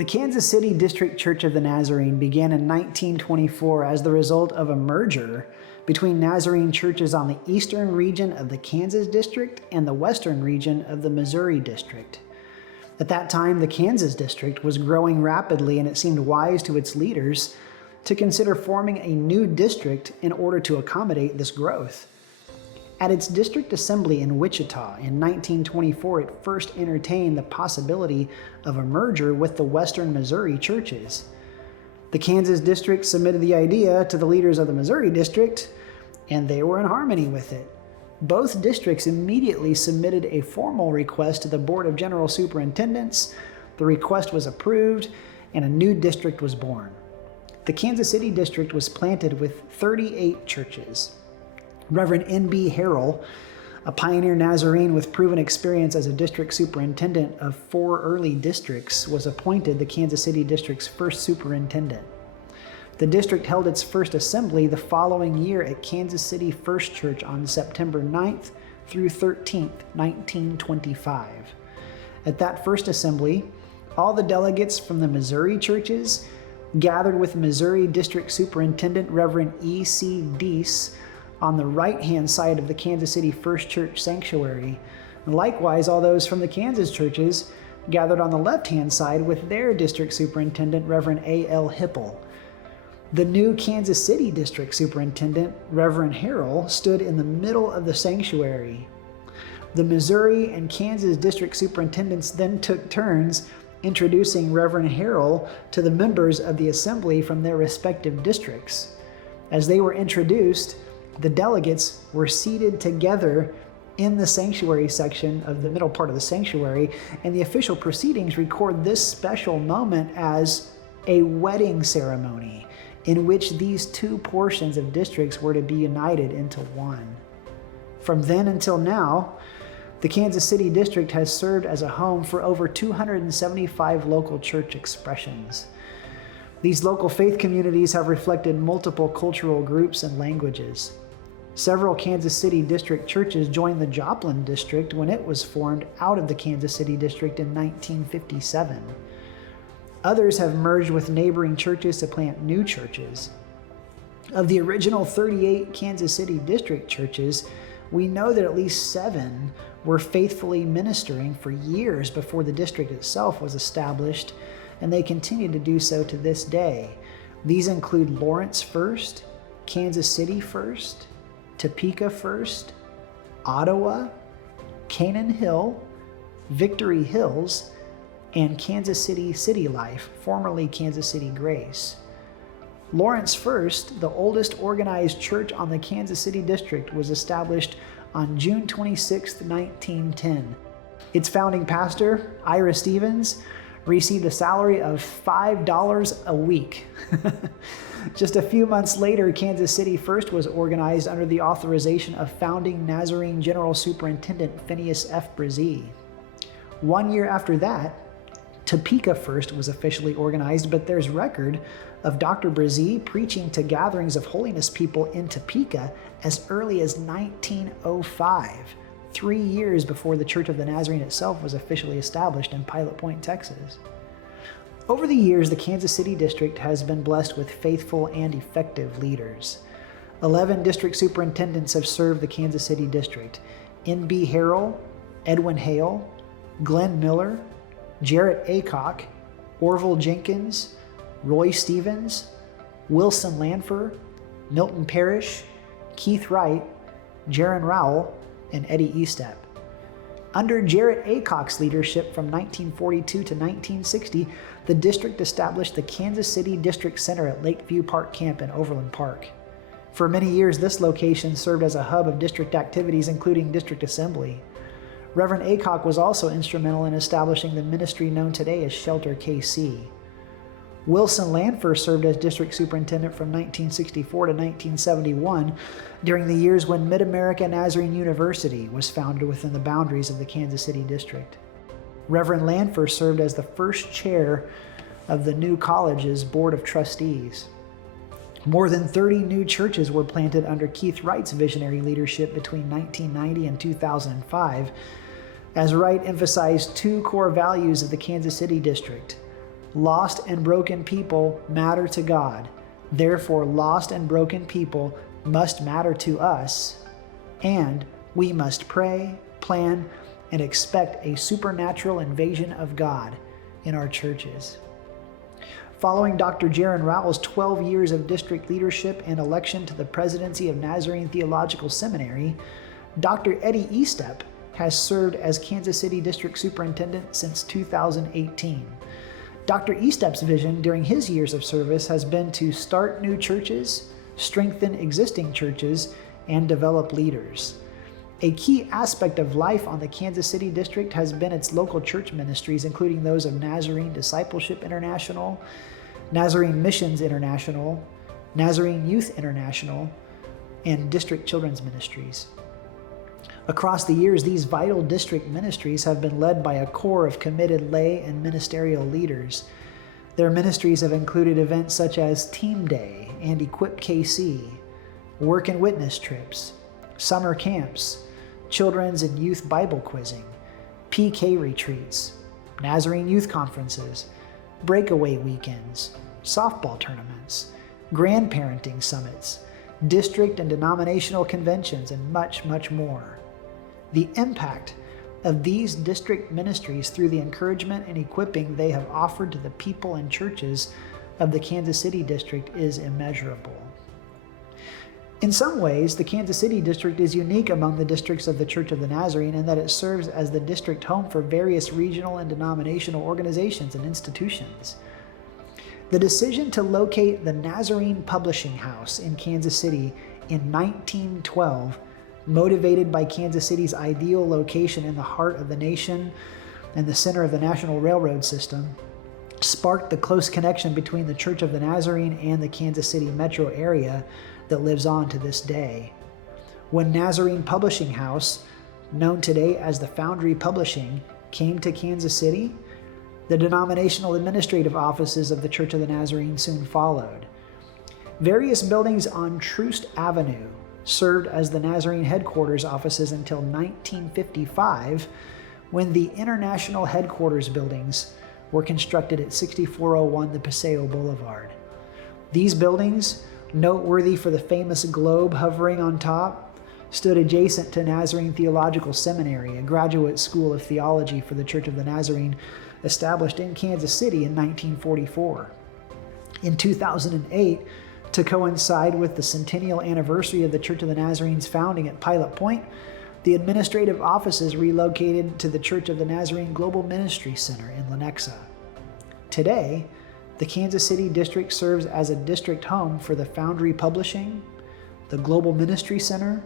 The Kansas City District Church of the Nazarene began in 1924 as the result of a merger between Nazarene churches on the eastern region of the Kansas District and the western region of the Missouri District. At that time, the Kansas District was growing rapidly, and it seemed wise to its leaders to consider forming a new district in order to accommodate this growth. At its district assembly in Wichita in 1924, it first entertained the possibility of a merger with the Western Missouri churches. The Kansas district submitted the idea to the leaders of the Missouri district, and they were in harmony with it. Both districts immediately submitted a formal request to the Board of General Superintendents. The request was approved, and a new district was born. The Kansas City district was planted with 38 churches. Reverend N.B. Harrell, a pioneer Nazarene with proven experience as a district superintendent of 4 early districts, was appointed the Kansas City district's first superintendent. The district held its first assembly the following year at Kansas City First Church on September 9th through 13th, 1925. At that first assembly, all the delegates from the Missouri churches gathered with Missouri District Superintendent Reverend E.C. Deese on the right-hand side of the Kansas City First Church sanctuary. And likewise, all those from the Kansas churches gathered on the left-hand side with their district superintendent, Reverend A.L. Hipple. The new Kansas City district superintendent, Reverend Harrell, stood in the middle of the sanctuary. The Missouri and Kansas district superintendents then took turns introducing Reverend Harrell to the members of the assembly from their respective districts. As they were introduced, the delegates were seated together in the sanctuary section of the middle part of the sanctuary, and the official proceedings record this special moment as a wedding ceremony in which these two portions of districts were to be united into one. From then until now, the Kansas City district has served as a home for over 275 local church expressions. These local faith communities have reflected multiple cultural groups and languages. Several Kansas City district churches joined the Joplin district when it was formed out of the Kansas City district in 1957. Others have merged with neighboring churches to plant new churches. Of the original 38 Kansas City district churches, we know that at least 7 were faithfully ministering for years before the district itself was established, and they continue to do so to this day. These include Lawrence First, Kansas City First, Topeka First, Ottawa, Canaan Hill, Victory Hills, and Kansas City City Life, formerly Kansas City Grace. Lawrence First, the oldest organized church on the Kansas City district, was established on June 26, 1910. Its founding pastor, Ira Stevens, received a salary of $5 a week. Just a few months later, Kansas City First was organized under the authorization of founding Nazarene General Superintendent Phineas F. Brzee. 1 year after that, Topeka First was officially organized, but there's record of Dr. Brzee preaching to gatherings of holiness people in Topeka as early as 1905, 3 years before the Church of the Nazarene itself was officially established in Pilot Point, Texas. Over the years, the Kansas City district has been blessed with faithful and effective leaders. 11 district superintendents have served the Kansas City district: N.B. Harrell, Edwin Hale, Glenn Miller, Jarrett Aycock, Orville Jenkins, Roy Stevens, Wilson Lanfer, Milton Parrish, Keith Wright, Jaron Rowell, and Eddie Estep. Under Jarrett Aycock's leadership from 1942 to 1960, the district established the Kansas City District Center at Lakeview Park Camp in Overland Park. For many years, this location served as a hub of district activities, including district assembly. Reverend Aycock was also instrumental in establishing the ministry known today as Shelter KC. Wilson Lanfer served as district superintendent from 1964 to 1971 during the years when Mid-America Nazarene University was founded within the boundaries of the Kansas City district. Reverend Lanfer served as the first chair of the new college's board of trustees. More than 30 new churches were planted under Keith Wright's visionary leadership between 1990 and 2005, as Wright emphasized 2 core values of the Kansas City district: Lost and broken people matter to God. Therefore, lost and broken people must matter to us, and we must pray, plan, and expect a supernatural invasion of God in our churches. Following Dr. Jaron Rowell's 12 years of district leadership and election to the presidency of Nazarene Theological Seminary, Dr. Eddie Estep has served as Kansas City District Superintendent since 2018. Dr. Estep's vision during his years of service has been to start new churches, strengthen existing churches, and develop leaders. A key aspect of life on the Kansas City District has been its local church ministries, including those of Nazarene Discipleship International, Nazarene Missions International, Nazarene Youth International, and District Children's Ministries. Across the years, these vital district ministries have been led by a core of committed lay and ministerial leaders. Their ministries have included events such as Team Day and Equip KC, work and witness trips, summer camps, children's and youth Bible quizzing, PK retreats, Nazarene youth conferences, breakaway weekends, softball tournaments, grandparenting summits, district and denominational conventions, and much, much more. The impact of these district ministries through the encouragement and equipping they have offered to the people and churches of the Kansas City District is immeasurable. In some ways, the Kansas City District is unique among the districts of the Church of the Nazarene in that it serves as the district home for various regional and denominational organizations and institutions. The decision to locate the Nazarene Publishing House in Kansas City in 1912, motivated by Kansas City's ideal location in the heart of the nation and the center of the National Railroad system, sparked the close connection between the Church of the Nazarene and the Kansas City metro area that lives on to this day. When Nazarene Publishing House, known today as the Foundry Publishing, came to Kansas City, the denominational administrative offices of the Church of the Nazarene soon followed. Various buildings on Troost Avenue served as the Nazarene headquarters offices until 1955, when the international headquarters buildings were constructed at 6401 the Paseo Boulevard. These buildings, noteworthy for the famous globe hovering on top, stood adjacent to Nazarene Theological Seminary, a graduate school of theology for the Church of the Nazarene established in Kansas City in 1944. In 2008, to coincide with the centennial anniversary of the Church of the Nazarene's founding at Pilot Point, the administrative offices relocated to the Church of the Nazarene Global Ministry Center in Lenexa. Today, the Kansas City District serves as a district home for the Foundry Publishing, the Global Ministry Center,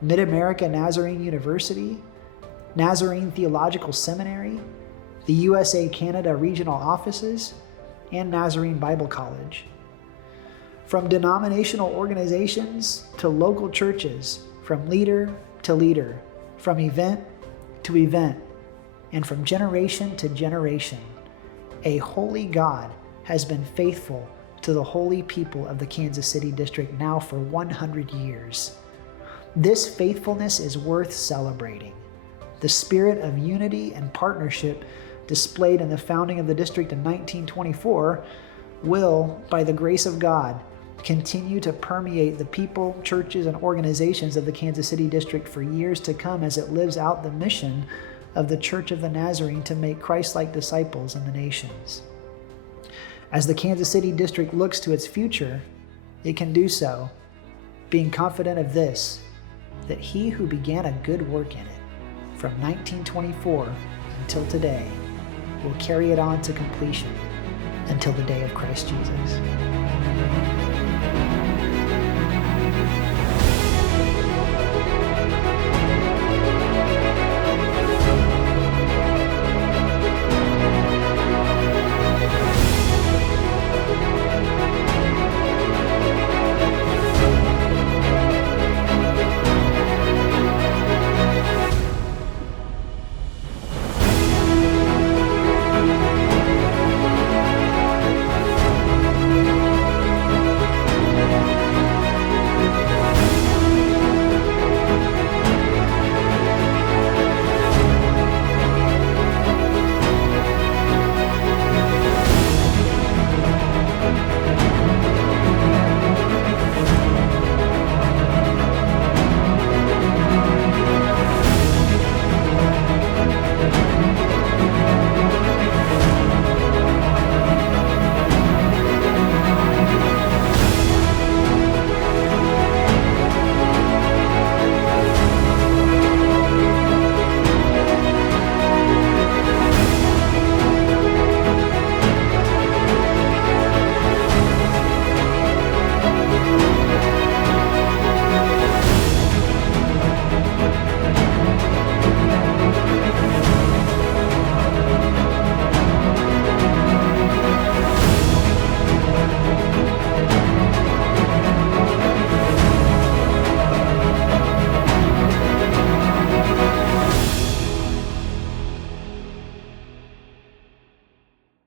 Mid-America Nazarene University, Nazarene Theological Seminary, the USA-Canada Regional Offices, and Nazarene Bible College. From denominational organizations to local churches, from leader to leader, from event to event, and from generation to generation, a holy God has been faithful to the holy people of the Kansas City District now for 100 years. This faithfulness is worth celebrating. The spirit of unity and partnership displayed in the founding of the district in 1924 will, by the grace of God, continue to permeate the people, churches, and organizations of the Kansas City District for years to come as it lives out the mission of the Church of the Nazarene to make Christ-like disciples in the nations. As the Kansas City District looks to its future, it can do so, being confident of this, that He who began a good work in it from 1924 until today will carry it on to completion until the day of Christ Jesus.